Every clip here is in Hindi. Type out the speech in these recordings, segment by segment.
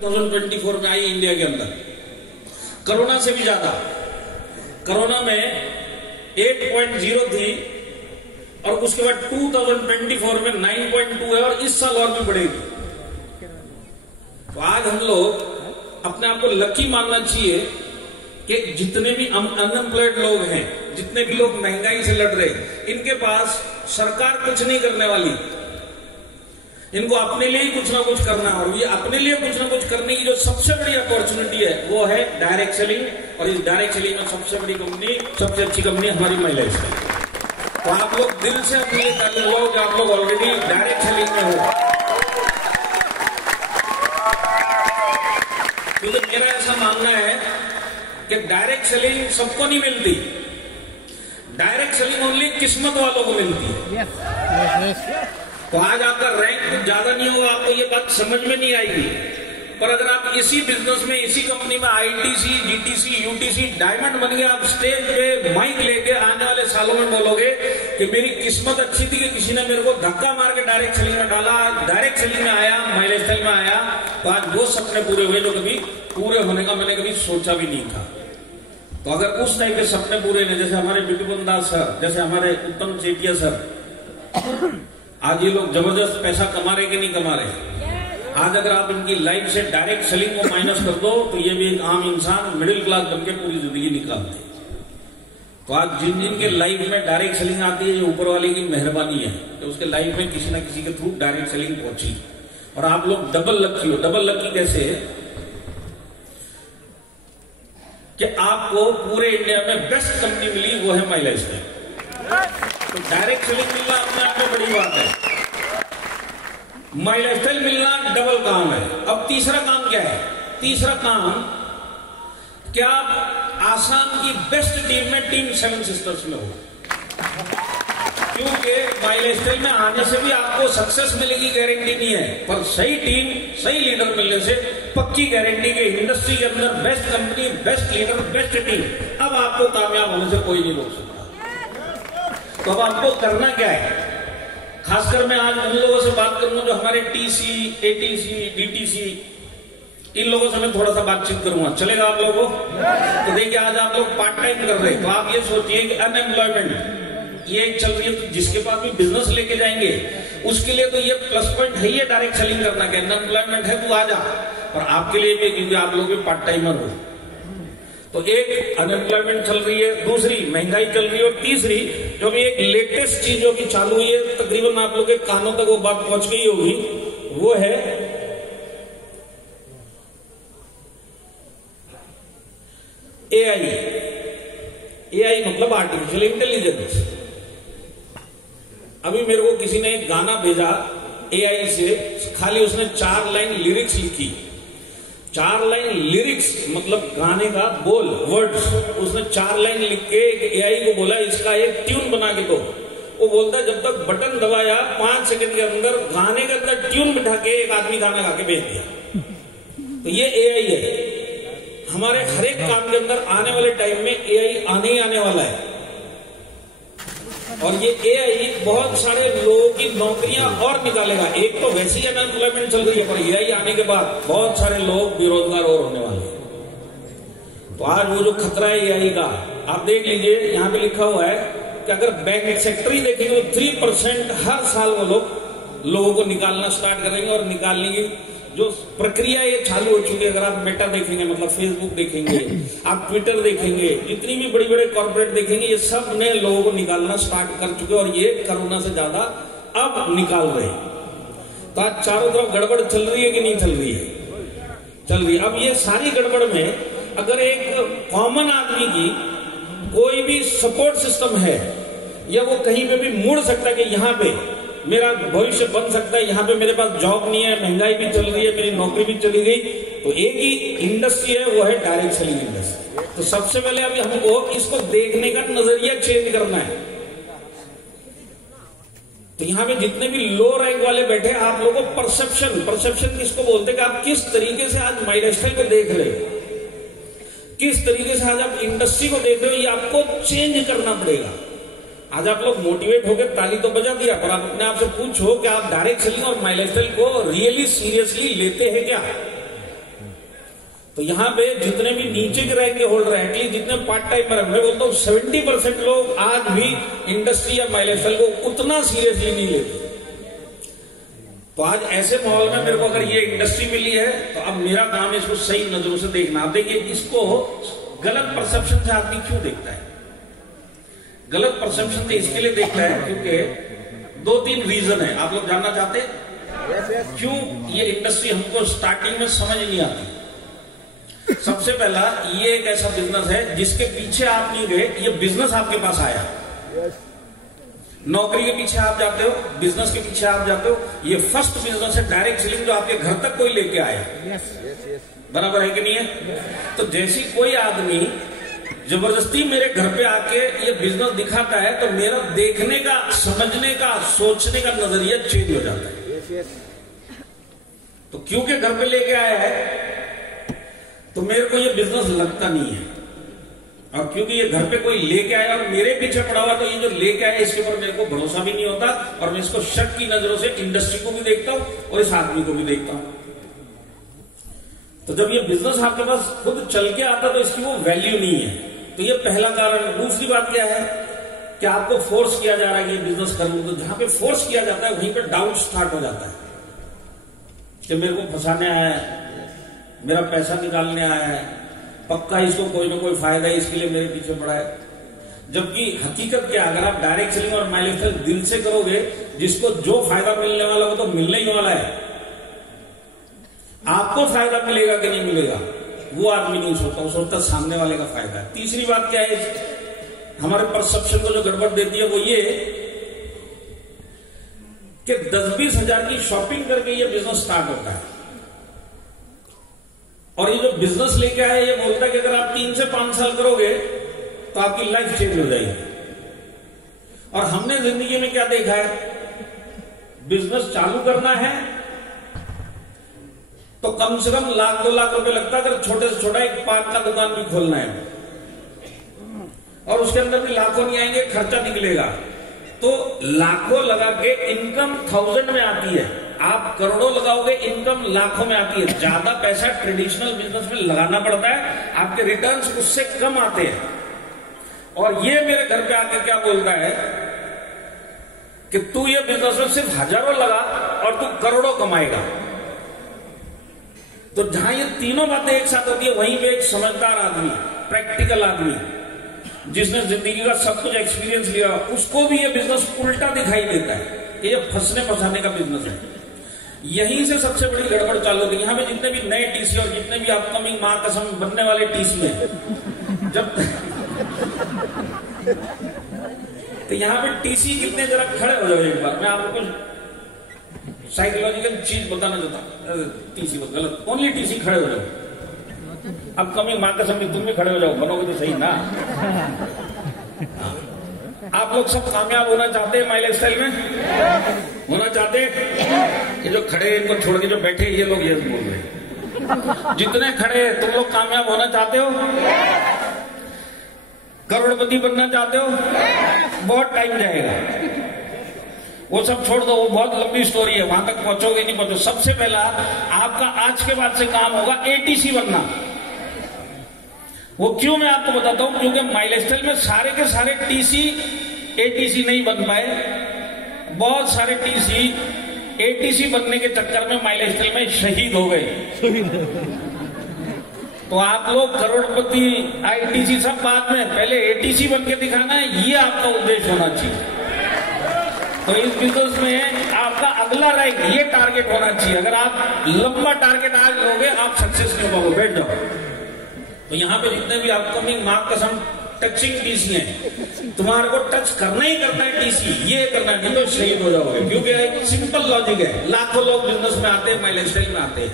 2024 में आई इंडिया के अंदर, कोरोना से भी ज्यादा। कोरोना में 8.0 थी और उसके बाद 2024 में 9.2 है और इस साल और भी बढ़ेगी। तो आज हम लोग अपने आप को लकी मानना चाहिए कि जितने भी अनएम्प्लॉयड लोग हैं, जितने भी लोग महंगाई से लड़ रहे, इनके पास सरकार कुछ नहीं करने वाली। इनको अपने लिए ही कुछ ना कुछ करना है और ये अपने लिए कुछ ना कुछ करने की जो सबसे बड़ी अपॉर्चुनिटी है वो है डायरेक्ट सेलिंग। और इस डायरेक्ट सेलिंग में सबसे बड़ी कंपनी, सबसे अच्छी कंपनी हमारी महिलाएं है। तो आप लोग दिल से अपने लिए कर लो कि आप लोग ऑलरेडी डायरेक्ट सेलिंग में हो, क्योंकि मेरा ऐसा मानना है कि डायरेक्ट सेलिंग सबको नहीं मिलती। डायरेक्ट सेलिंग ओनली किस्मत वालों को मिलती है। तो आज आपका रैंक कुछ ज्यादा नहीं होगा, आपको ये बात समझ में नहीं आएगी, पर अगर आप इसी बिजनेस में, इसी कंपनी में आईटीसी, जीटीसी, यूटीसी डायमंड बन गए, आप स्टेज पे माइक लेके आने वाले सालों में बोलोगे कि मेरी किस्मत अच्छी थी कि किसी ने मेरे को धक्का मार के डायरेक्ट सेलिंग में डाला, डायरेक्ट सेलिंग में आया, महिला स्टाइल में आया, तो आज वो सपने पूरे हुए जो कभी पूरे होने का मैंने कभी सोचा भी नहीं था। तो अगर उस टाइप के सपने पूरे नहीं, जैसे हमारे बिटुपन दास सर, जैसे हमारे उत्तम चेटिया सर, आज ये लोग जबरदस्त पैसा कमा रहे कि नहीं कमा रहे। आज अगर आप इनकी लाइफ से डायरेक्ट सेलिंग को माइनस कर दो तो ये भी एक आम इंसान मिडिल क्लास बनके पूरी जिंदगी निकालते। तो आज जिन जिन के लाइफ में डायरेक्ट सेलिंग आती है, ये ऊपर वाले की मेहरबानी है तो उसके लाइफ में किसी ना किसी के थ्रू डायरेक्ट सेलिंग पहुंची। और आप लोग डबल लकी हो। डबल लकी कैसे है कि आपको पूरे इंडिया में बेस्ट कंपनी मिली, वो है महिला स्टाइल। तो डायरेक्ट सेलिंग मिलना अपने आप में बड़ी बात है, महिला स्टाइल मिलना डबल काम है। अब तीसरा काम क्या है? तीसरा काम, क्या आप आसाम की बेस्ट टीम में, टीम 7 सिस्टर्स में हो? क्योंकि महिला स्टाइल में आने से भी आपको सक्सेस मिलेगी गारंटी नहीं है, पर सही टीम, सही लीडर मिलने से पक्की गारंटी के इंडस्ट्री के अंदर best company, best leader, best team, अब आपको कामयाब होने से कोई नहीं रोक सकता। तो अब आपको करना क्या है? खासकर मैं आज उन लोगों से बात करूंगा जो हमारे टीसी, एटीसी, डीटीसी, इन लोगों से मैं थोड़ा सा बातचीत करूंगा। चलेगा आप लोगों को? तो देखिए, आज आप लोग पार्ट टाइम कर रहे हैं, तो आप ये सोचिए कि अनएम्प्लॉयमेंट ये चल रही है, तो जिसके पास भी बिजनेस लेके जाएंगे उसके लिए तो ये प्लस पॉइंट है, ये डायरेक्ट सेलिंग करना कि अनएम्प्लॉयमेंट है तू आ जा। और आपके लिए भी, क्योंकि आप लोग भी पार्ट टाइमर हो, तो एक अनएम्प्लॉयमेंट चल रही है, दूसरी महंगाई चल रही है, और तीसरी जो भी एक लेटेस्ट चीज जो कि चालू हुई है, तकरीबन आप लोग के कानों तक वो बात पहुंच गई होगी, वो है एआई। एआई मतलब आर्टिफिशियल इंटेलिजेंस। अभी मेरे को किसी ने एक गाना भेजा एआई से, खाली उसने 4 लाइन लिरिक्स लिखी। 4 लाइन लिरिक्स मतलब गाने का बोल, वर्ड्स, उसने 4 लाइन लिख के एआई को बोला इसका एक ट्यून बना के दो। वो बोलता है जब तक बटन दबाया 5 सेकंड के अंदर गाने के अंदर ट्यून बिठा के एक आदमी गाना गा के भेज दिया। तो ये एआई है। हमारे हर एक काम के अंदर आने वाले टाइम में एआई आने ही आने वाला है, और ये एआई बहुत सारे लोगों की नौकरियां और निकालेगा। एक तो वैसी अनएम्प्लॉयमेंट चल रही है, पर एआई आने के बाद बहुत सारे लोग बेरोजगार और होने वाले हैं। तो आज वो जो खतरा है एआई का, आप देख लीजिए, यहां पे लिखा हुआ है कि अगर बैंक सेक्टर ही देखेंगे तो 3% हर साल वो लोगों को निकालना स्टार्ट करेंगे। और निकालने की जो प्रक्रिया ये चालू हो चुकी है। अगर आप मेटा देखेंगे, मतलब फेसबुक देखेंगे, आप ट्विटर देखेंगे, जितनी भी बड़ी बड़े कॉर्पोरेट देखेंगे, ये सब ने लोगों को निकालना स्टार्ट कर चुके और ये कोरोना से ज्यादा अब निकाल रहे हैं। तो आज चारों तरफ गड़बड़ चल रही है कि नहीं चल रही है? चल रही है। अब ये सारी गड़बड़ में अगर एक कॉमन आदमी की कोई भी सपोर्ट सिस्टम है, या वो कहीं पे भी मुड़ सकता है कि यहाँ पे मेरा भविष्य बन सकता है, यहाँ पे मेरे पास जॉब नहीं है, महंगाई भी चल रही है, मेरी नौकरी भी चली गई, तो एक ही इंडस्ट्री है, वो है डायरेक्ट सेलिंग इंडस्ट्री। तो सबसे पहले अभी हमको इसको देखने का नजरिया चेंज करना है। तो यहाँ पे जितने भी लो रैंक वाले बैठे, आप लोगों को परसेप्शन किसको बोलते हैं कि आप किस तरीके से आज माई लाइफस्टाइल को देख रहे हो, किस तरीके से आज आप इंडस्ट्री को देख रहे हो, ये आपको चेंज करना पड़ेगा। आज आप लोग मोटिवेट होकर ताली तो बजा दिया, पर आप अपने आप से पूछो कि आप डायरेक्ट सेलिंग और माई लाइफस्टाइल को रियली सीरियसली लेते हैं क्या? तो यहाँ पे जितने भी नीचे के रैंक के होल्डर है, एटलीस्ट जितने पार्ट टाइमर है, मैं बोलता हूँ 70% लोग आज भी इंडस्ट्री या माई लाइफस्टाइल को उतना सीरियसली नहीं लेते। तो आज ऐसे माहौल में मेरे को अगर ये इंडस्ट्री मिली है तो अब मेरा काम है इसको सही नजरों से देखना। आप देखिए इसको गलत परसेप्शन से आदमी क्यों देखता है? गलत परसेप्शन से इसके लिए देखता है क्योंकि 2-3 रीजन है। आप लोग जानना चाहते हैं क्यों ये इंडस्ट्री हमको स्टार्टिंग में समझ नहीं आती? सबसे पहला, ये एक ऐसा बिजनेस है जिसके पीछे आप नहीं गए, ये बिजनेस आपके पास आया। नौकरी के पीछे आप जाते हो, बिजनेस के पीछे आप जाते हो, ये फर्स्ट बिजनेस है डायरेक्ट सेलिंग जो आपके घर तक कोई लेके आया। बराबर है कि नहीं है? तो जैसी कोई आदमी जबरदस्ती मेरे घर पे आके ये बिजनेस दिखाता है तो मेरा देखने का, समझने का, सोचने का नजरिया चेंज हो जाता है। तो क्योंकि घर पे लेके आया है तो मेरे को ये बिजनेस लगता नहीं है, और क्योंकि ये घर पे कोई लेके आया और मेरे पीछे पड़ा हुआ, तो ये जो लेके आया इसके ऊपर मेरे को भरोसा भी नहीं होता, और मैं इसको शक की नजरों से इंडस्ट्री को भी देखता हूं और इस आदमी को भी देखता हूं। तो जब ये बिजनेस आपके पास खुद चल के आता तो इसकी वो वैल्यू नहीं है। तो ये पहला कारण। दूसरी बात क्या है कि आपको फोर्स किया जा रहा है कि ये बिजनेस करूं, तो जहां पे फोर्स किया जाता है वहीं पे डाउट स्टार्ट हो जाता है कि मेरे को फंसाने आया है, मेरा पैसा निकालने आया है, पक्का इसको कोई ना कोई फायदा है, इसके लिए मेरे पीछे पड़ा है। जबकि हकीकत क्या, अगर आप डायरेक्ट सेलिंग और माई लाइफस्टाइल दिल से करोगे, जिसको जो फायदा मिलने वाला वो तो मिलने ही वाला है। आपको फायदा मिलेगा कि नहीं मिलेगा वो आदमी नहीं सोचता, वो सोचता सामने वाले का फायदा है। तीसरी बात क्या है हमारे परसेप्शन को जो गड़बड़ देती है वो ये कि 10-20 हजार की शॉपिंग करके ये बिजनेस स्टार्ट होता है, और ये जो बिजनेस लेके आया ये बोलता है कि अगर आप 3 से 5 साल करोगे तो आपकी लाइफ चेंज हो जाएगी। और हमने जिंदगी में क्या देखा है, बिजनेस चालू करना है तो कम से कम 1-2 लाख रुपए लगता है, अगर छोटे से छोटा एक पान का दुकान भी खोलना है, और उसके अंदर भी लाखों नहीं आएंगे, खर्चा निकलेगा। तो लाखों लगा के इनकम 1000 में आती है, आप करोड़ों लगाओगे इनकम लाखों में आती है। ज्यादा पैसा ट्रेडिशनल बिजनेस में लगाना पड़ता है, आपके रिटर्न्स उससे कम आते हैं। और ये मेरे घर पे आकर क्या बोलता है कि तू ये बिजनेस में सिर्फ हजारों लगा और तू करोड़ों कमाएगा। तो जहां ये तीनों बातें एक साथ होती है वहीं पे एक समझदार आदमी, प्रैक्टिकल आदमी, जिसने जिंदगी का सब कुछ एक्सपीरियंस लिया, उसको भी ये बिजनेस उल्टा दिखाई देता है कि ये फंसने फंसाने का बिजनेस है। यहीं से सबसे बड़ी गड़बड़ चालू होती है। यहाँ पे जितने भी नए टीसी और जितने भी अपकमिंग मां कसम बनने वाले टीसी हैं, जब तो यहाँ पे टीसी कितने जरा खड़े हो जाओ एक बार, मैं आपको कुछ साइकोलॉजिकल चीज बताना चाहता हूँ। टीसी गलत, ओनली टीसी खड़े हो जाओ। अपकमिंग मां कसम तुम भी खड़े हो जाओ, बनोगे तो सही ना। आप लोग सब कामयाब होना चाहते हैं माई लाइफस्टाइल में? होना चाहते हैं? ये जो खड़े इनको छोड़ के जो बैठे ये लोग ये बोल रहे हैं, जितने खड़े तुम लोग कामयाब होना चाहते हो? करोड़पति बनना चाहते हो? बहुत टाइम जाएगा, वो सब छोड़ दो, वो बहुत लंबी स्टोरी है, वहां तक पहुंचोगे नहीं पहुंचो। सबसे पहला आपका आज के बाद से काम होगा एटीसी बनना। वो क्यों मैं आपको बताता हूं, क्योंकि माई लाइफस्टाइल में सारे के सारे टीसी एटीसी नहीं बन पाए। बहुत सारे टीसी एटीसी बनने के चक्कर में माई लाइफस्टाइल में शहीद हो गए। तो आप लोग करोड़पति आईटीसी सब बाद में, पहले एटीसी बन के दिखाना है, ये आपका उद्देश्य होना चाहिए। तो इस बिजनेस में आपका अगला रैंक ये टारगेट होना चाहिए। अगर आप लंबा टारगेट आज लोगे आप सक्सेस नहीं हो पाओगे, बैठ जाओ। तो यहाँ पे जितने भी अपकमिंग मां कसम टचिंग टीसी हैं, तुम्हारे को टच करना ही करना है टीसी, ये करना नहीं तो शहीद हो जाओगे। क्योंकि एक सिंपल लॉजिक है, लाखों लोग बिजनेस में आते हैं, माई लाइफस्टाइल में आते हैं,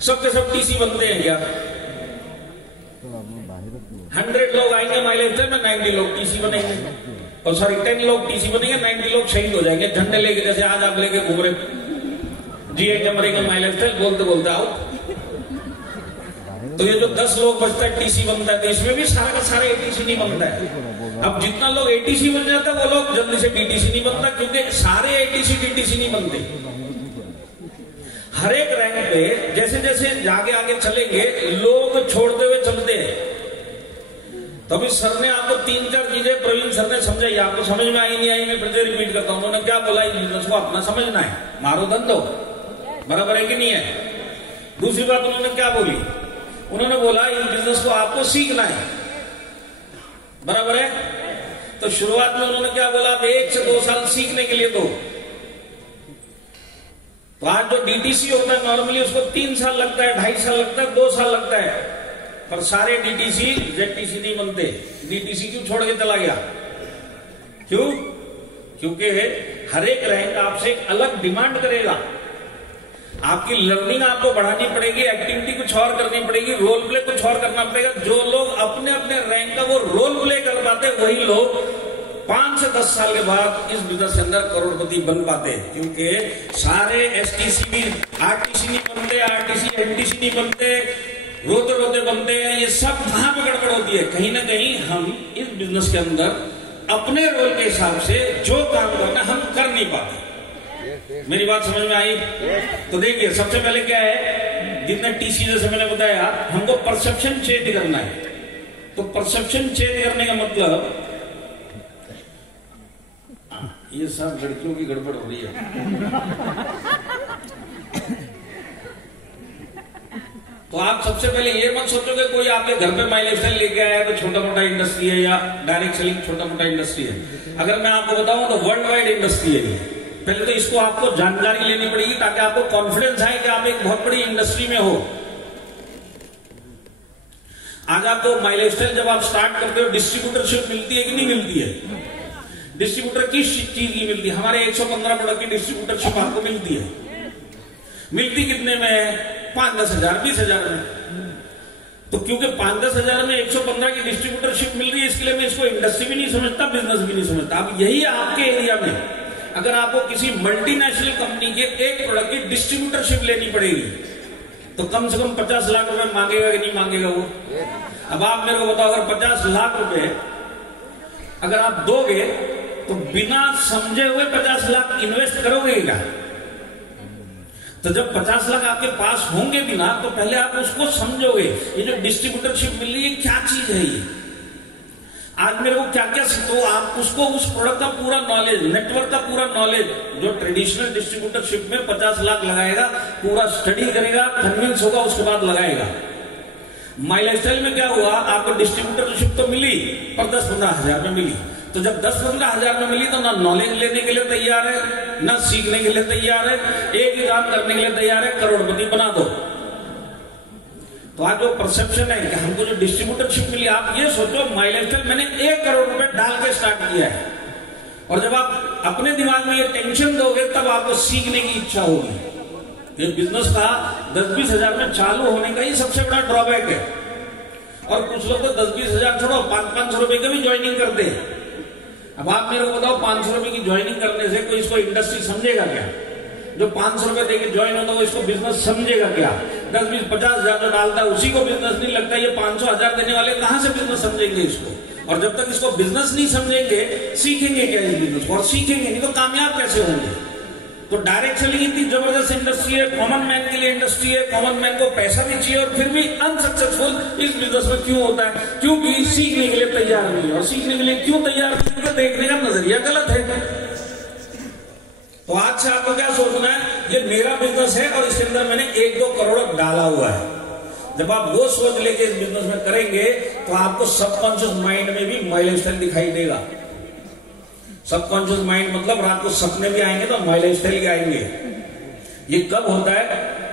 सबके सब टीसी बनते हैं क्या? 100 लोग आएंगे माई लाइफस्टाइल में, 90 लोग टीसी बनेंगे, और सॉरी 10 लोग टीसी बनेंगे, 90 लोग शहीद हो जाएंगे झंडे लेके। जैसे आज आप लेके घूम रहे जी अमेरिकन माई लाइफस्टाइल बोलते बोलते आओ। तो ये जो 10 लोग बचता है टीसी बनता है, तो इसमें भी सारा का सारा एटीसी नहीं बनता है। अब जितना लोग एटीसी बन जाता है वो लोग जल्दी से बीटीसी नहीं बनता, क्योंकि सारे एटीसी टीटीसी नहीं बनते। हर एक रैंक पे जैसे जैसे आगे आगे चलेंगे लोग छोड़ते हुए चलते हैं। तभी सर ने आपको 3-4 चीजें, प्रवीण सर ने समझाई, आपको समझ में आई नहीं आई, मैं फिर से रिपीट करता हूं। उन्होंने क्या बोला, इस बिजनेस को अपना समझना है, मारो धंधो, बराबर है कि नहीं है। दूसरी बात उन्होंने क्या बोली, उन्होंने बोला इस बिजनेस को आपको सीखना है, बराबर है। तो शुरुआत में उन्होंने क्या बोला, आप 1 से 2 साल सीखने के लिए दो। तो आज जो डीटीसी होता है नॉर्मली उसको 3 साल लगता है, 2.5 साल लगता है, 2 साल लगता है। पर सारे डीटीसी जेटीसी नहीं बनते। डीटीसी क्यों छोड़ के चला गया, क्यों? क्योंकि हर एक रैंक आपसे एक अलग डिमांड करेगा। आपकी लर्निंग आपको बढ़ानी पड़ेगी, एक्टिविटी कुछ और करनी पड़ेगी, रोल प्ले कुछ और करना पड़ेगा। जो लोग अपने अपने रैंक का वो रोल प्ले कर पाते, वही लोग 5 से 10 साल के बाद इस बिजनेस के अंदर करोड़पति बन पाते। क्योंकि सारे एसटीसी भी आरटीसी नहीं बनते, आरटीसी एमटीसी नहीं बनते, रोते रोते बनते हैं। ये सब कहां पे गड़बड़ होती है, कहीं ना कहीं हम इस बिजनेस के अंदर अपने रोल के हिसाब से जो काम करना हम कर नहीं पाते। मेरी बात समझ में आई? तो देखिए, सबसे पहले क्या है, जितने टीसी जैसे मैंने बताया, हमको परसेप्शन चेंज करना है। तो परसेप्शन चेंज करने का मतलब, ये सब लड़कियों की गड़बड़ हो रही है। तो आप सबसे पहले ये मत सोचो कि कोई आपके घर पे माई लाइफस्टाइल लेके आया तो छोटा मोटा इंडस्ट्री है या डायरेक्ट सेलिंग छोटा मोटा इंडस्ट्री है। अगर मैं आपको बताऊं तो वर्ल्ड वाइड इंडस्ट्री है। पहले तो इसको आपको जानकारी लेनी पड़ेगी ताकि आपको कॉन्फिडेंस आए कि आप एक बहुत बड़ी इंडस्ट्री में हो। आज आपको माई लाइफस्टाइल जब आप स्टार्ट करते हो, डिस्ट्रीब्यूटरशिप मिलती है कि नहीं मिलती है? डिस्ट्रीब्यूटर किस चीज की मिलती है? हमारे 115 प्रोडक्ट की डिस्ट्रीब्यूटरशिप आपको मिलती है। मिलती कितने में है? 5-10 हजार, 20 हजार में। तो क्योंकि 5-10 हजार में 115 की डिस्ट्रीब्यूटरशिप मिल रही है, इसके लिए मैं इसको इंडस्ट्री भी नहीं समझता, बिजनेस भी नहीं समझता। अब यही आपके एरिया में अगर आपको किसी मल्टीनेशनल कंपनी के एक प्रोडक्ट की डिस्ट्रीब्यूटरशिप लेनी पड़ेगी तो कम से कम 50 लाख रुपए मांगेगा कि नहीं मांगेगा वो? अब आप मेरे को बताओ, अगर 50 लाख रुपए अगर आप दोगे तो बिना समझे हुए 50 लाख इन्वेस्ट करोगे क्या? तो जब 50 लाख आपके पास होंगे भी ना, तो पहले आप उसको समझोगे, ये जो डिस्ट्रीब्यूटरशिप मिल रही है क्या चीज है ये, आज मेरे को क्या क्या तो आप उसको उस प्रोडक्ट का पूरा नॉलेज, नेटवर्क का पूरा नॉलेज, जो ट्रेडिशनल डिस्ट्रीब्यूटरशिप में 50 लाख लगाएगा, पूरा स्टडी करेगा, कन्विंस होगा, उसके बाद लगाएगा। माई लाइफस्टाइल में क्या हुआ, आपको डिस्ट्रीब्यूटरशिप तो मिली पर 10-15 हजार में मिली। तो जब 10-15 हजार में मिली तो ना नॉलेज लेने के लिए तैयार है, ना सीखने के लिए तैयार है, एक ही काम करने के लिए तैयार है, करोड़पति बना दो। तो आज जो परसेप्शन है कि हमको जो डिस्ट्रीब्यूटरशिप मिली, आप ये सोचो माई लाइफस्टाइल मैंने 1 करोड़ रुपए डाल के स्टार्ट किया है, और जब आप अपने दिमाग में ये टेंशन दोगे तब आपको सीखने की इच्छा होगी। ये बिजनेस का 10-20 हजार में चालू होने का ही सबसे बड़ा ड्रॉबैक है। और कुछ लोग तो 10-20 हजार छोड़ो, 500-500 रुपए का भी ज्वाइनिंग करते हैं। अब आप मेरे को बताओ, 500 रुपए की ज्वाइनिंग करने से कोई इसको इंडस्ट्री समझेगा क्या? जो 500 रुपए देके ज्वाइन होता है वो इसको बिजनेस समझेगा क्या? 10-20-50 हजार जो डालता है उसी को बिजनेस नहीं लगता। ये 500 हजार देने वाले कहां से बिजनेस समझेंगे इसको? और जब तक इसको बिजनेस नहीं समझेंगे, सीखेंगे क्या इस बिजनेस को? और सीखेंगे नहीं तो कामयाब कैसे होंगे? तो डायरेक्ट सेलिंग इतनी जबरदस्त इंडस्ट्री है, कॉमन मैन के लिए इंडस्ट्री है, कॉमन मैन को पैसा भी चाहिए और फिर भी अनसक्सेसफुल इस बिजनेस में क्यों होता है? क्योंकि सीखने के लिए तैयार नहीं है। और सीखने के लिए क्यों तैयार नहीं? क्योंकि देखने का नजरिया गलत है। तो आज से आपको क्या सोचना है, ये मेरा बिजनेस है और इसके अंदर मैंने 1-2 करोड़ डाला हुआ है। जब आप वो सोच लेके इस बिजनेस में करेंगे तो आपको सबकॉन्शियस माइंड में भी माई लाइफस्टाइल दिखाई देगा। सबकॉन्शियस माइंड मतलब रात को सपने भी आएंगे तो माई लाइफस्टाइल के आएंगे। ये कब होता है?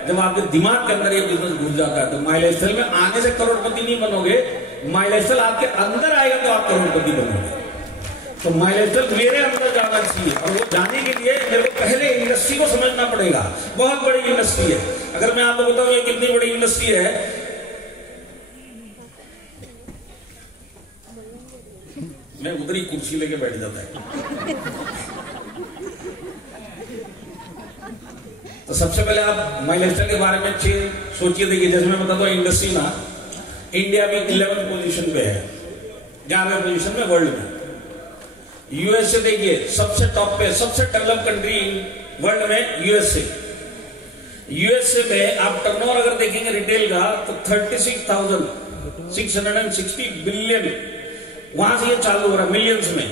जब आपके दिमाग के अंदर ये बिजनेस घुस जाता है। तो माई लाइफस्टाइल में आने से करोड़पति नहीं बनोगे, माई लाइफस्टाइल आपके अंदर आएगा तो आप करोड़पति बनोगे। तो माई लाइफस्टाइल मेरे अंदर जाना चाहिए, और वो जाने के लिए मेरे को पहले इंडस्ट्री को समझना पड़ेगा। बहुत बड़ी इंडस्ट्री है। अगर मैं आपको बताऊं ये कितनी बड़ी इंडस्ट्री है, मैं उधर ही कुर्सी लेके बैठ जाता है। तो सबसे पहले आप माई लाइफस्टाइल के बारे में सोचिए। देखिए, जैसे मैं बताता हूँ, इंडस्ट्री ना इंडिया में 11th पोजीशन पे है, 11वें पोजीशन में वर्ल्ड में। यूएसए देखिए सबसे टॉप पे, सबसे डेवलप कंट्री वर्ल्ड में यूएसए। यूएसए में आप टर्नओवर अगर देखेंगे रिटेल का तो 36,660 बिलियन वहां से ये चालू हो रहा है मिलियंस में।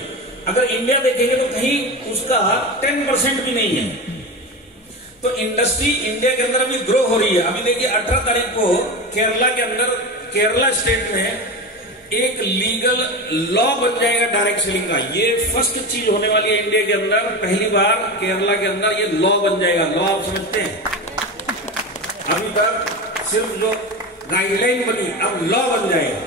अगर इंडिया देखेंगे तो कहीं उसका 10% भी नहीं है। तो इंडस्ट्री इंडिया के अंदर अभी ग्रो हो रही है। अभी देखिए 18 तारीख को केरला के अंदर, केरला स्टेट में एक लीगल लॉ बन जाएगा डायरेक्ट सेलिंग का। ये फर्स्ट चीज होने वाली है इंडिया के अंदर, पहली बार केरला के अंदर ये लॉ बन जाएगा। लॉ आप समझते हैं, अभी तक सिर्फ जो गाइडलाइन बनी, अब लॉ बन जाएगा।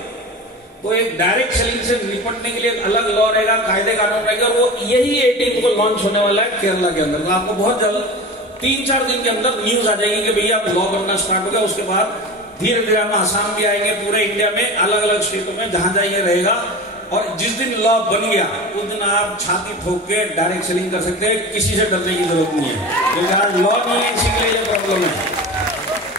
तो एक डायरेक्ट सेलिंग से निपटने के लिए एक अलग लॉ रहेगा, कायदे कानून रहेगा। वो यही 18 को लॉन्च होने वाला है केरला के अंदर। तो आपको बहुत जल्द 3-4 दिन के अंदर न्यूज आ जाएगी कि भैया अब लॉ बनना स्टार्ट हो गया। उसके बाद धीरे धीरे हम आसाम भी आएंगे, पूरे इंडिया में अलग अलग स्टेटों में जहां जहां ये रहेगा। और जिस दिन लॉ बन गया उस दिन आप छाती ठोक के डायरेक्ट सेलिंग कर सकते हैं, किसी से डरने की जरूरत नहीं है। क्योंकि आज लॉ नहीं है, इसी के लिए ये प्रॉब्लम है।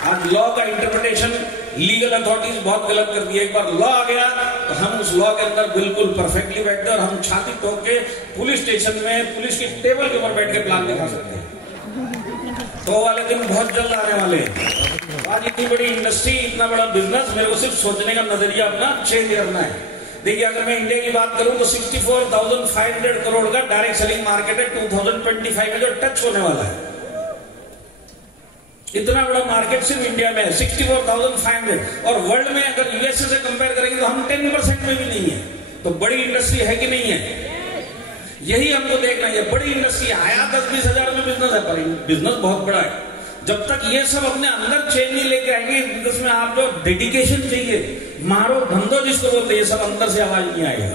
आज लॉ का इंटरप्रिटेशन लीगल अथॉरिटीज बहुत गलत कर दिया। एक बार लॉ आ गया तो हम उस लॉ के अंदर बिल्कुल परफेक्टली बैठते हैं और हम छाती ठोक के पुलिस स्टेशन में, पुलिस की टेबल के ऊपर बैठ के प्लान दिखा सकते हैं। तो वाले दिन बहुत जल्द आने वाले हैं। आज इतनी बड़ी इंडस्ट्री, इतना बड़ा बिजनेस, मेरे को सिर्फ सोचने का नजरिया अपना चेंज करना है। देखिए अगर मैं इंडिया की बात करूं तो 64,500 करोड़ का डायरेक्ट सेलिंग मार्केट है 2025 में जो टच होने वाला है। इतना बड़ा मार्केट सिर्फ इंडिया में है 64,500। और वर्ल्ड में अगर यूएसए से कंपेयर करेंगे तो हम 10% में भी नहीं है। तो बड़ी इंडस्ट्री है कि नहीं है, यही हमको देखना है। बड़ी इंडस्ट्री आया 10-20 हजार में बिजनेस है, पर बिजनेस बहुत बड़ा है। जब तक ये सब अपने अंदर चेंज नहीं लेके आएंगे बिजनेस में, आप जो डेडिकेशन चाहिए, मारो धंधो जिसको बोलते हैं, ये सब अंदर से आवाज नहीं आएगा।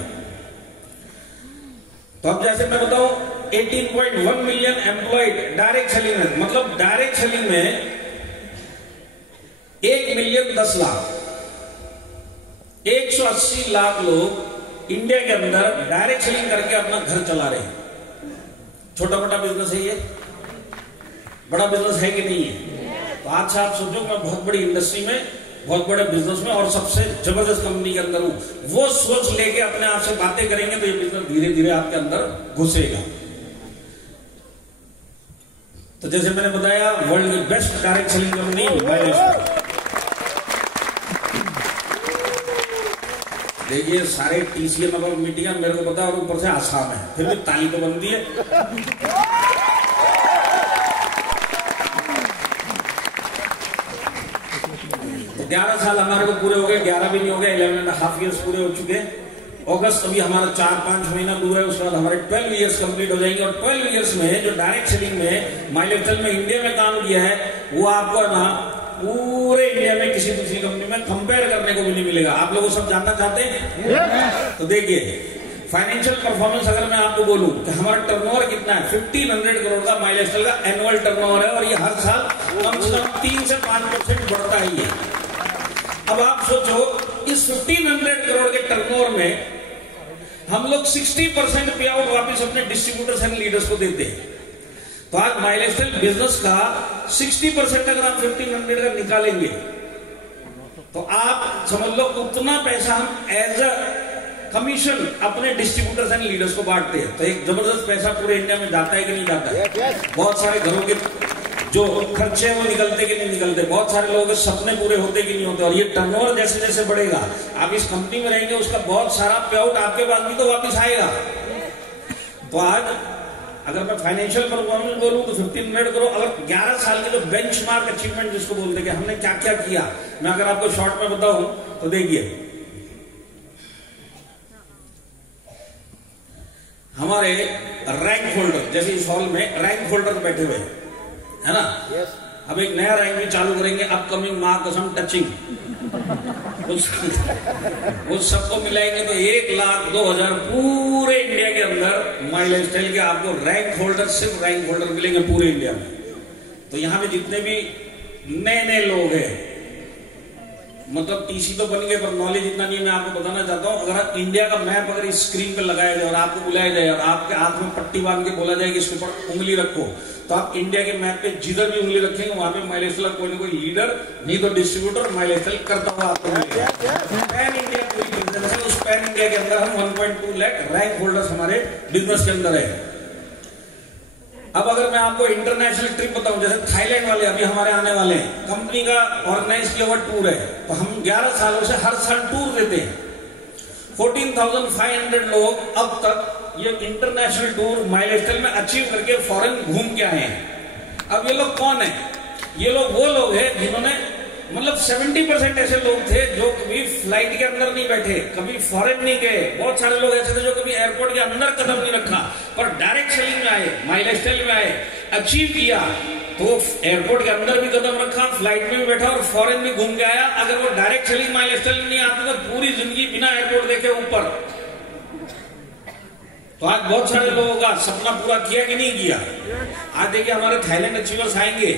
तो अब जैसे मैं बताऊं 18.1 मिलियन एम्प्लॉयड डायरेक्ट सेलिंग में, मतलब डायरेक्ट सेलिंग में 1,10,00,000 180 लाख लोग इंडिया के अंदर डायरेक्ट सेलिंग करके अपना घर चला रहे हैं। छोटा मोटा बिजनेस है ये, बड़ा बिजनेस है कि नहीं है? तो आज से आप सोचो मैं बहुत बड़ी इंडस्ट्री में, बहुत बड़े बिजनेस में और सबसे जबरदस्त कंपनी के अंदर हूं। वो सोच लेके अपने आप से बातें करेंगे तो ये बिजनेस धीरे धीरे आपके अंदर घुसेगा। तो जैसे मैंने बताया वर्ल्ड की बेस्ट डायरेक्ट सेलिंग कंपनी माइलेस्टल। देखिए सारे टीसीएम नंबर मीटिंग मेरे को पता है और ऊपर से आसाम है, फिर भी ताली तो बनती है। तो 11 साल हमारे को पूरे हो गए, 11 भी नहीं हो गए, 11.5 ईयर्स पूरे हो चुके हैं। अगस्त अभी हमारा 4-5 महीना दूर है, उसके बाद हमारे 12 ईयर्स कंप्लीट हो जाएंगे। और 12 ईयर्स में जो डायरेक्ट सेलिंग में माइलेस्टल में इंडिया में काम किया है, वो आपको ना पूरे इंडिया में किसी दूसरी कंपनी में कंपेयर करने को भी नहीं मिलेगा। आप लोग सब जानना चाहते हैं? तो देखिए फाइनेंशियल परफॉर्मेंस अगर मैं आपको बोलूं कि हमारा टर्नओवर कितना है, 1500 करोड़ का माइलेस्टल का एनुअल टर्नओवर है और ये हर साल कम से कम 3 से 5% बढ़ता ही है। अब आप सोचो इस 1500 करोड़ के टर्नओवर में हम लोग 60% पे आउट वापिस अपने डिस्ट्रीब्यूटर्स एंड लीडर्स को देते हैं। तो आज माइलेस्टल बिजनेस का 60% अगर आप 1500 का निकालेंगे तो आप समझ लो उतना पैसा हम एज अ कमीशन अपने डिस्ट्रीब्यूटर्स एंड लीडर्स को बांटते हैं। तो एक जबरदस्त पैसा पूरे इंडिया में जाता है कि नहीं जाता है? बहुत सारे घरों के जो खर्चे हैं वो निकलते कि नहीं निकलते, बहुत सारे लोगों के सपने पूरे होते कि नहीं होते। और ये टर्नओवर जैसे जैसे बढ़ेगा, आप इस कंपनी में रहेंगे, उसका बहुत सारा पे आउट आपके पास भी तो वापिस आएगा। तो आज अगर मैं फाइनेंशियल परफॉर्मेंस बोलूं तो 1500 करोड़, अगर 11 साल के जो बेंचमार्क अचीवमेंट जिसको बोलते हैं कि हमने क्या क्या किया, मैं अगर आपको शॉर्ट में बताऊं तो देखिए हमारे रैंक होल्डर, जैसे इस हॉल में रैंक होल्डर बैठे हुए है ना, अब एक नया रैंक भी चालू करेंगे, अपकमिंग माँ कसम टचिंग, उस सबको मिलाएंगे तो 1,02,000 पूरे इंडिया के अंदर माइलेस्टल के आपको रैंक होल्डर, सिर्फ रैंक होल्डर मिलेंगे पूरे इंडिया में। तो यहाँ पे जितने भी नए नए लोग हैं, मतलब टीसी तो बन गए पर नॉलेज इतना नहीं, मैं आपको बताना चाहता हूँ। अगर इंडिया का मैप अगर इस स्क्रीन पे लगाया जाए और आपको बुलाया जाए और आपके हाथ में पट्टी बांध के बोला जाए कि इसके ऊपर उंगली रखो, तो आप इंडिया के मैप पे जिधर भी उंगली रखेंगे वहां पे माइलेस्टल कोई ना कोई लीडर, नहीं तो डिस्ट्रीब्यूटर माइलेस्टल करता हुआ आपको मिलेगा। पैन इंडिया पूरी बिजनेस है, उस पैन इंडिया के अंदर हम 1.2 लाख रैंक होल्डर्स हमारे बिजनेस के अंदर है। अब अगर मैं आपको इंटरनेशनल ट्रिप बताऊं, जैसे थाईलैंड वाले अभी हमारे आने वाले हैं, कंपनी का ऑर्गेनाइज किया हुआ टूर है, तो हम 11 सालों से हर साल टूर देते हैं। 14,500 लोग अब तक ये इंटरनेशनल टूर माइलस्टाइल में अचीव करके फॉरेन घूम के आए हैं। अब ये लोग कौन है? ये लोग वो लोग हैं जिन्होंने मतलब 70% ऐसे लोग थे जो कभी फ्लाइट के अंदर नहीं बैठे, कभी फॉरेन नहीं गए। बहुत सारे लोग ऐसे थे जो कभी एयरपोर्ट के अंदर कदम नहीं रखा, पर डायरेक्ट सेलिंग में आए, माइलस्टाइल में आए, अचीव किया। तो एयरपोर्ट के अंदर भी कदम रखा, फ्लाइट में भी बैठा और फॉरेन भी घूम के आया। अगर वो डायरेक्ट सेलिंग माइलस्टाइल में नहीं आते तो पूरी जिंदगी बिना एयरपोर्ट देखे ऊपर। तो आज बहुत सारे लोगों का सपना पूरा किया कि नहीं किया? आज देखिए हमारे थाईलैंड अचीवर्स आएंगे,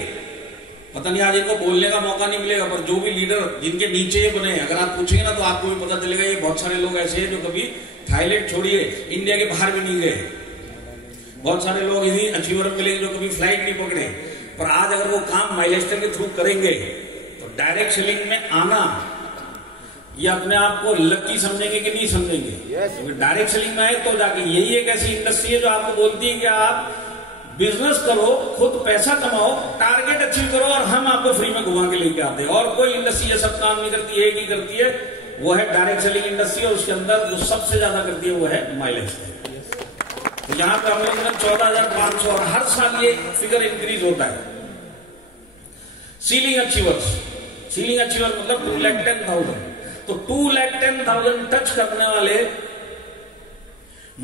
पता नहीं आज इनको बोलने का मौका नहीं मिलेगा, पर जो भी लीडर जिनके नीचे ये बने, अगर आप पूछेंगे ना तो आपको भी पता चलेगा। ये बहुत सारे लोग ऐसे हैं जो कभी थाईलैंड छोड़िए इंडिया के बाहर भी नहीं गए। बहुत सारे लोग इन्हीं अचीवर में मिलेंगे जो कभी फ्लाइट नहीं पकड़े, पर आज अगर वो काम माइलस्टाइल के थ्रू करेंगे तो डायरेक्ट सेलिंग में आना ये अपने आप को लकी समझेंगे कि नहीं समझेंगे? क्योंकि डायरेक्ट सेलिंग में आए तो जाके यही एक ऐसी इंडस्ट्री है जो आपको बोलती है कि आप बिजनेस करो, खुद पैसा कमाओ, टारगेट अचीव करो और हम आपको फ्री में घुमा के लेके आते हैं। और कोई इंडस्ट्री ये सब काम नहीं करती, एक ही करती है, वो है डायरेक्ट सेलिंग इंडस्ट्री। और उसके अंदर जो सबसे ज्यादा करती है वो है माइलस्टाइल। तो यहाँ पे हम लोग 14,500 और हर साल ये फिगर इंक्रीज होता है। सीलिंग अचीवर्स, सीलिंग अचीवर मतलब 2,10,000। तो 2,10,000 टच करने वाले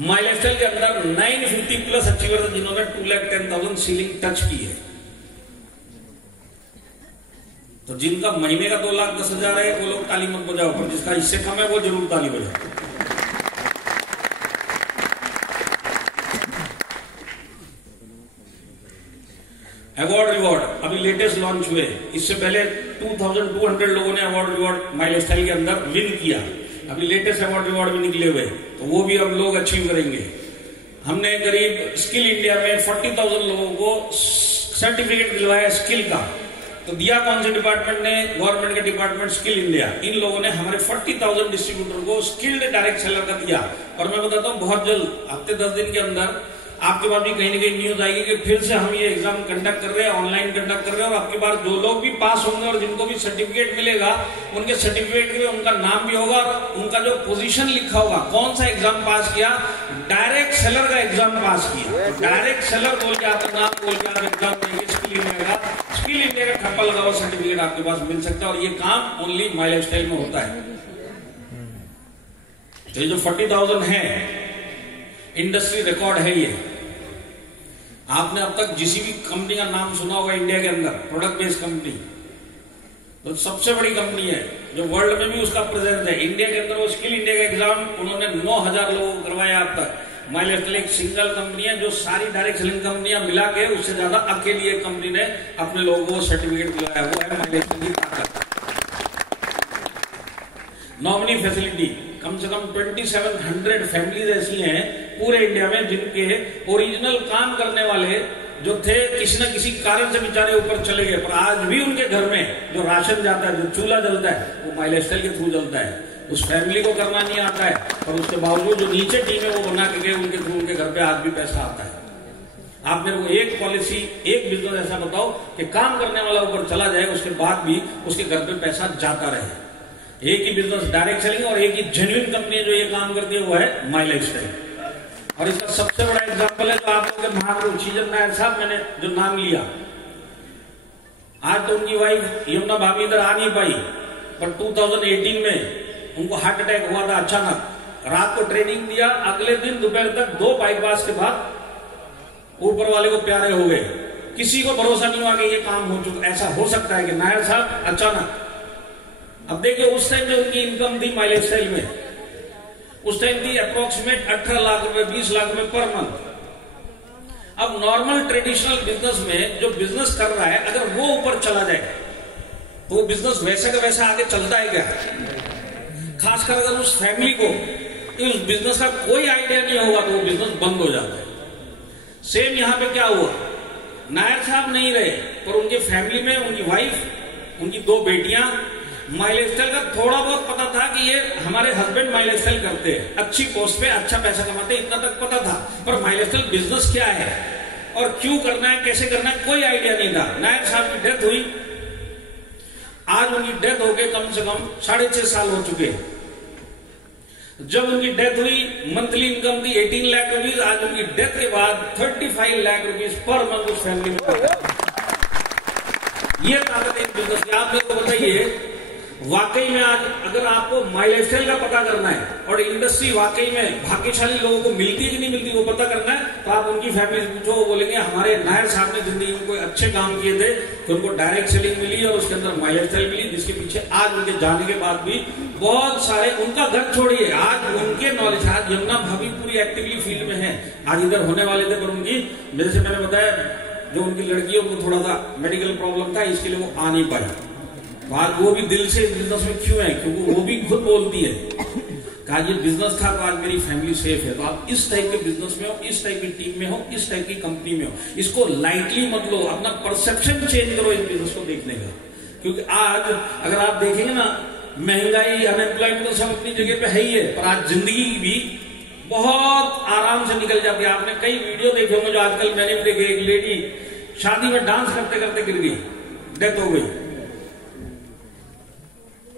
माइलस्टाइल के अंदर 950 प्लस अचीवर जिन्होंने 2,10,000 सीलिंग टच की है। तो जिनका महीने का 2,10,000 है वो लोग ताली मत बजाओ, पर जिसका इससे कम है वो जरूर ताली बजाओ। अवार्ड रिवॉर्ड अभी लेटेस्ट लॉन्च हुए, इससे पहले 2,200 लोगों ने अवार्ड रिवॉर्ड माइलस्टाइल के अंदर विन किया। अभी लेटेस्ट अवार्ड रिवॉर्ड भी निकले हुए, तो वो भी हम लोग अचीव करेंगे। हमने करीब स्किल इंडिया में 40,000 लोगों को सर्टिफिकेट दिलवाया स्किल का। तो दिया कौन से डिपार्टमेंट ने? गवर्नमेंट के डिपार्टमेंट स्किल इंडिया। इन लोगों ने हमारे 40,000 डिस्ट्रीब्यूटर को स्किल्ड डायरेक्ट सेलर का दिया। और मैं बताता हूं बहुत जल्द, हफ्ते 10 दिन के अंदर आपके पास भी कहीं ना कहीं न्यूज आएगी कि फिर से हम ये एग्जाम कंडक्ट कर रहे हैं, ऑनलाइन कंडक्ट कर रहे हैं। और आपके बार जो लोग भी पास होंगे और जिनको भी सर्टिफिकेट मिलेगा, उनके सर्टिफिकेट में उनका नाम भी होगा और उनका जो पोजीशन लिखा होगा, कौन सा एग्जाम पास किया, डायरेक्ट सेलर का एग्जाम पास किया। डायरेक्ट सेलर बोल के आपका नाम बोल के आप एग्जाम देंगे, स्किल इंडिया का ठप्पा लगा हुआ सर्टिफिकेट आपके पास मिल सकता है। और ये काम ओनली माइलस्टाइल में होता है। तो ये जो 40,000 है इंडस्ट्री रिकॉर्ड है। ये आपने अब तक जिस भी कंपनी का नाम सुना होगा इंडिया के अंदर, प्रोडक्ट बेस्ड कंपनी, तो सबसे बड़ी कंपनी है जो वर्ल्ड में भी उसका प्रेजेंस है। इंडिया के अंदर वो स्किल इंडिया का एग्जाम उन्होंने 9,000 लोगों को करवाया अब तक। माइलस्टाइल एक सिंगल कंपनी है जो सारी डायरेक्ट सेलिंग कंपनियां मिला के उससे ज्यादा अकेली एक कंपनी ने अपने लोगों को सर्टिफिकेट दिलाया। वो है माइलस्टाइल की ताकत। नॉमिनी फैसिलिटी, कम से कम 2,700 फैमिलीज ऐसी हैं पूरे इंडिया में जिनके ओरिजिनल काम करने वाले जो थे किसी न किसी कारण से बेचारे ऊपर चले गए, पर आज भी उनके घर में जो राशन जाता है, जो चूल्हा जलता है, वो माइलस्टाइल के थ्रू जलता है। उस फैमिली को करना नहीं आता है, पर उसके बावजूद जो नीचे टीम है वो बना के गए, उनके थ्रू उनके घर पे आज भी पैसा आता है। आप मेरे को एक पॉलिसी, एक बिजनेस ऐसा बताओ कि काम करने वाला ऊपर चला जाए, उसके बाद भी उसके घर पे पैसा जाता रहे। एक ही बिजनेस डायरेक्ट सेलिंग और एक ही जेन्युइन कंपनी जो ये काम करती है वो है माइलस्टाइल। और इसका सबसे बड़ा एग्जांपल है तो आप लोग के महापुरुष शीजन नायर साहब, मैंने जो नाम लिया, आज तो उनकी वाइफ यमुना भाभी इधर आ नहीं पाई, पर 2018 में उनको हार्ट अटैक हुआ था अचानक। रात को ट्रेनिंग दिया, अगले दिन दोपहर तक 2 बाईपास के बाद ऊपर वाले को प्यारे हो गए। किसी को भरोसा नहीं हुआ कि ये काम हो चुका, ऐसा हो सकता है कि नायर साहब अचानक। अब देखिए उस टाइम में उनकी इनकम थी माइलस्टाइल में, उस टाइम थी अप्रोक्सीमेट 18 लाख रुपए 20 लाख रुपए पर मंथ। अब नॉर्मल ट्रेडिशनल बिजनेस में जो बिजनेस कर रहा है, अगर वो ऊपर चला जाए तो वो बिजनेस वैसे का वैसा आगे चलता है क्या? खासकर अगर उस फैमिली को उस बिजनेस का कोई आइडिया नहीं होगा तो वो बिजनेस बंद हो जाता है। सेम यहां पे क्या हुआ, नायर साहब नहीं रहे, पर उनके फैमिली में उनकी वाइफ, उनकी 2 बेटियां, माइलस्टाइल का थोड़ा बहुत पता था कि ये हमारे हस्बैंड माइलस्टाइल करते हैं, अच्छी पोस्ट पे अच्छा पैसा कमाते हैं, इतना तक पता था। पर माइलस्टाइल बिजनेस क्या है और क्यों करना है, कैसे करना है, कोई आइडिया नहीं था। नायर साहब की डेथ हुई, आज उनकी डेथ हो गए कम से कम 6.5 साल हो चुके हैं। जब उनकी डेथ हुई मंथली इनकम थी 18 लाख रुपीज, आज उनकी डेथ के बाद 35 लाख रुपीज पर मंथ उस फैमिली में। ये ताकत है बिजनेस की। आप मेरे को बताइए, वाकई में आज अगर आपको माई लाइफस्टाइल का पता करना है और इंडस्ट्री वाकई में भाग्यशाली लोगों को मिलती है कि नहीं मिलती वो पता करना है, तो आप उनकी फैमिली पूछो, वो बोलेंगे हमारे नायर साहब ने जिंदगी में कोई अच्छे काम किए थे तो उनको डायरेक्ट सेलिंग मिली और उसके अंदर माई लाइफस्टाइल मिली, जिसके पीछे आज उनके जाने के बाद भी बहुत सारे, उनका घर छोड़िए, आज उनके नॉलेज, आज यमुना भाभी पूरी एक्टिवली फील्ड में है। आज इधर होने वाले थे पर उनकी, जैसे मैंने बताया, जो उनकी लड़कियों को थोड़ा सा मेडिकल प्रॉब्लम था, इसके लिए वो आ नहीं पाया। आज वो भी दिल से बिजनेस में क्यों है, क्योंकि वो भी खुद बोलती है कि आज ये बिजनेस था तो आज मेरी फैमिली सेफ है। तो आप इस टाइप के बिजनेस में हो, इस टाइप की टीम में हो, इस टाइप की कंपनी में हो, इसको लाइटली मत लो, अपना परसेप्शन चेंज करो इस बिजनेस को देखने का। क्योंकि आज अगर आप देखेंगे ना, महंगाई, अनएम्प्लॉयमेंट तो सब अपनी जगह पे है ही है, पर आज जिंदगी भी बहुत आराम से निकल जाती है। आपने कई वीडियो देखे होंगे जो आजकल मैंने भी देखे, एक लेडी शादी में डांस करते करते गिर गई, डेथ हो गई।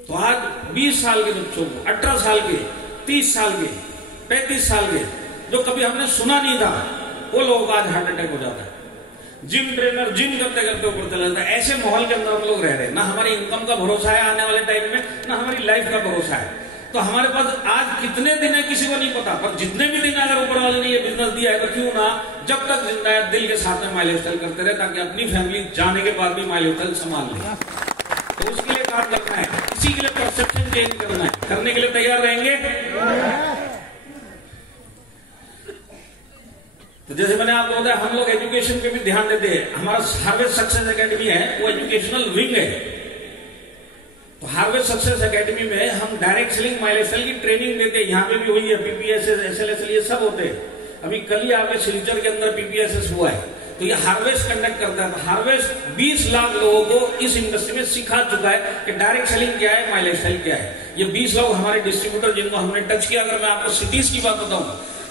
तो आज 20 साल के बच्चों को, 18 साल के, 30 साल के, 35 साल के, जो कभी हमने सुना नहीं था, वो लोगों का आज हार्ट अटैक हो जाता है। जिम ट्रेनर जिम करते करते ऊपर चला जाता है। ऐसे माहौल के अंदर हम लोग रह रहे हैं, ना हमारी इनकम का भरोसा है आने वाले टाइम में, ना हमारी लाइफ का भरोसा है। तो हमारे पास आज कितने दिन है किसी को नहीं पता, पर जितने भी दिन अगर ऊपर वाले ने ये बिजनेस दिया है, तो क्यों ना जब तक जिंदा है दिल के साथ में माई लाइफस्टाइल करते रहे, ताकि अपनी फैमिली जाने के बाद भी माई लाइफस्टाइल संभाल ले। तो उसके लिए काम करना है, इसी के लिए परसेप्शन चेंज करना है। करने के लिए तैयार रहेंगे? तो जैसे मैंने आपको बताया, हम लोग एजुकेशन पे भी ध्यान देते हैं। हमारा हार्वेस्ट सक्सेस एकेडमी है, वो एजुकेशनल विंग है। तो हार्वेस्ट सक्सेस एकेडमी में हम डायरेक्ट सेलिंग, माई लाइफस्टाइल की ट्रेनिंग देते हैं। यहाँ पे भी हुई है, पीपीएसएस, एसएलएसएल, ये सब होते हैं। अभी कल ही आपके सिलचर के अंदर पीपीएसएस हुआ है। तो ये हार्वेस्ट कंडक्ट करता है। तो हार्वेस्ट 20 लाख लोगों को इस इंडस्ट्री में सिखा चुका है कि डायरेक्ट सेलिंग क्या है, माई लाइफस्टाइल क्या है। ये 20 लोग हमारे डिस्ट्रीब्यूटर जिनको हमने टच किया। अगर मैं आपको सिटीज की बात बताऊं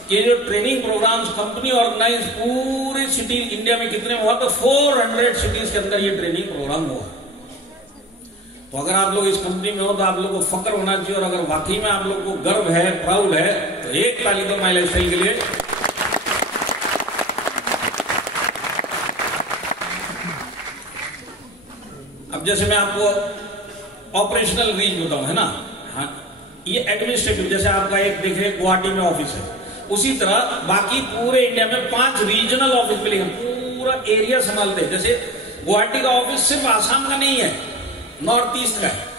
कि जो ट्रेनिंग प्रोग्राम्स कंपनी ऑर्गेनाइज पूरी सिटी इंडिया में कितने हुआ, तो 400 सिटीज के अंदर ये ट्रेनिंग प्रोग्राम हुआ। तो अगर आप लोग इस कंपनी में हो तो आप लोग को फक्र होना चाहिए, और अगर वाकई में आप लोग को गर्व है, प्राउड है, तो एक ताली दो माई लाइफस्टाइल के लिए। अब जैसे मैं आपको ऑपरेशनल रीच बताऊं, है ना, हाँ, ये एडमिनिस्ट्रेटिव, जैसे आपका एक देखे गुवाहाटी में ऑफिस है, उसी तरह बाकी पूरे इंडिया में 5 रीजनल ऑफिस मिलेंगे, पूरा एरिया संभालते हैं। जैसे गुवाहाटी का ऑफिस सिर्फ आसाम का नहीं है, नॉर्थ ईस्ट का है।